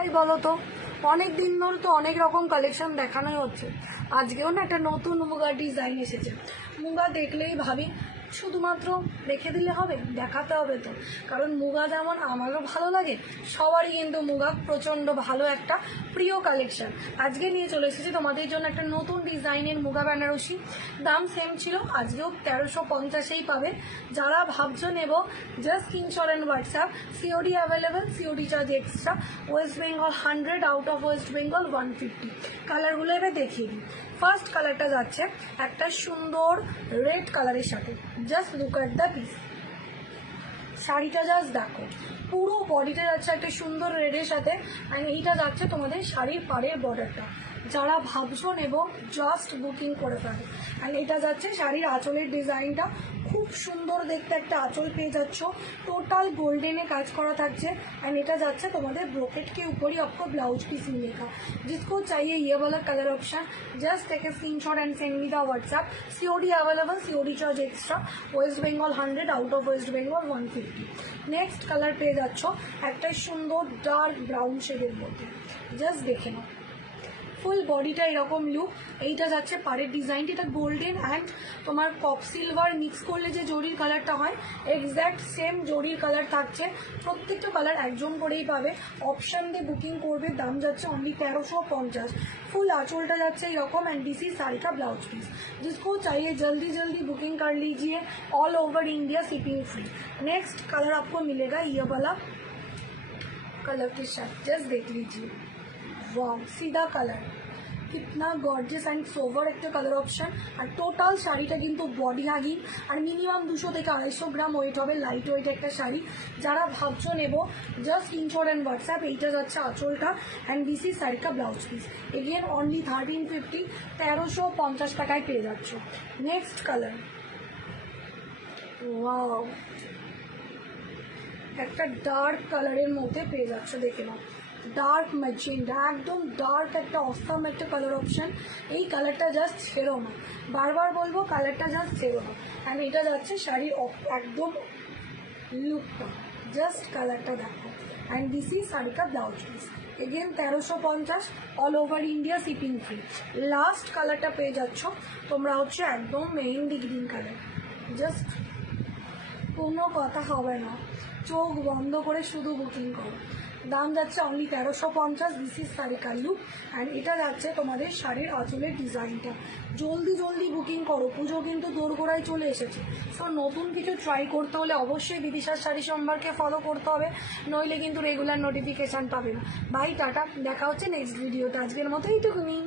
বলো তো অনেক দিন ধরে তো অনেক রকম কালেকশন দেখানোই হচ্ছে। আজকেও না একটা নতুন মুগা ডিজাইন এসেছে। মুগা দেখলেই ভাবি শুধুমাত্র দেখে দিলে হবে, দেখাতে হবে তো, কারণ মুগা যেমন আমারও ভালো লাগে, সবারই কিন্তু মুগা প্রচণ্ড ভালো একটা প্রিয় কালেকশন। আজকে নিয়ে চলে এসেছি তোমাদের জন্য একটা নতুন ডিজাইনের মুগা বেনারসি। দাম সেম ছিল, আজকেও 1350-এই পাবে। যারা ভাবছো নেব, just screenshot and WhatsApp. COD available, COD charge extra. West Bengal 100, out of West Bengal 150। কালারগুলো এবার দেখিয়ে দিই। ফার্স্ট কালারটা যাচ্ছে একটা সুন্দর রেড কালারের সাথে। Just look at the piece. শাড়িটা জাস্ট দেখো, পুরো বডিটা যাচ্ছে একটা সুন্দর রেডের সাথে। আর এইটা যাচ্ছে তোমাদের শাড়ির পাড়ের বর্ডারটা। যারা ভাবছো নেব জাস্ট বুকিং করে ফেলো। আর এটা যাচ্ছে শাড়ির আঁচলের ডিজাইনটা, খুব সুন্দর দেখতে একটা আঁচল পেয়ে যাচ্ছ, টোটাল गोल्डन কাজ করা থাকছে। एंड এটা যাচ্ছে তোমাদের ब्रोकेट के ऊपर ही आपको ब्लाउज पीस मिलेगा। जिसको चाहिए ये वाला colour option, just take a screenshot and send me the WhatsApp. COD available, COD charge extra. West Bengal 100, out of West Bengal 150। Next colour পেয়ে যাচ্ছ একটা সুন্দর ডার্ক ব্রাউন শেডের মধ্যে। জাস্ট দেখে নাও, ফুল বডিটা এরকম লুক। এইটা যাচ্ছে পাড়ের ডিজাইনটা, এটা গোল্ডেন অ্যান্ড তোমার কপ সিলভার মিক্স করলে যে জরির কালারটা হয়, এক্স্যাক্ট সেম জরির কালার থাকছে। প্রত্যেকটা কালার একজন করেই পাবে। অপশান দিয়ে বুকিং করবে। দাম যাচ্ছে অনলি 1350। ফুল आंचलটা যাচ্ছে এরকম। एंड दिस इज साड़ी का ब्लाउज पीस। जिसको चाहिए जल्दी जल्दी बुकिंग कर लीजिए। All over India shipping free. Next colour आपको मिलेगा ये वाला कलर के साथ। जस्ट देख लीजिए, वाव, सीधा कलर, कितना गॉर्जियस एंड सोवर एक कलर ऑप्शन। और टोटाल शाड़ीटा किन्तु बडी हागिंग और मिनिमाम 200 থেকে 250 গ্রাম ওয়েট হবে। লাইট ওয়েট একটা শাড়ি। যারা ভাবছো নেব, জাস্ট স্ক্রিনশট এন্ড হোয়াটসঅ্যাপ। এইটা যাচ্ছে আঁচলটা। एंड दिस इज শাড়ি का ব্লাউজ পিস। এগেন অনলি 1350, 1350 টাকায় পেয়ে যাচ্ছ। নেক্সট কালার, ওয়াও, একটা ডার্ক কালারের মধ্যে পেয়ে যাচ্ছ। দেখে নাও, ডার্ক ম্যাজেন্ডা, একদম ডার্ক একটা অসাম একটা কালার অপশন। এই কালারটা জাস্ট ছেড়ো না, বারবার বলবো কালারটা জাস্ট ছেড়ো না। অ্যান্ড এটা যাচ্ছে শাড়ির একদম লুকটা, জাস্ট কালারটা দেখো। অ্যান্ড দিস ইজ শাড়ি কা blouse piece. Again 1350, all over India shipping free. Last কালারটা পেয়ে যাচ্ছ তোমরা হচ্ছে একদম মেহেন্দি গ্রিন কালার। জাস্ট কোনো কথা হবে না, চোখ বন্ধ করে শুধু বুকিং করো। দাম যাচ্ছে অনলি 1350। দিস ইজ শাড়ি কা লুক। অ্যান্ড এটা যাচ্ছে তোমাদের শাড়ির আঁচলের ডিজাইনটা। জলদি জলদি বুকিং করো, পুজো কিন্তু দোরগোড়ায় চলে এসেছে। সো নতুন কিছু ট্রাই করতে হলে অবশ্যই বিদিশার শাড়ি সম্পর্কে ফলো করতে হবে, নইলে কিন্তু রেগুলার নোটিফিকেশান পাবে না। বাই, টাটা, দেখা হচ্ছে নেক্সট ভিডিওতে। আজকের মতো এইটুকুনি।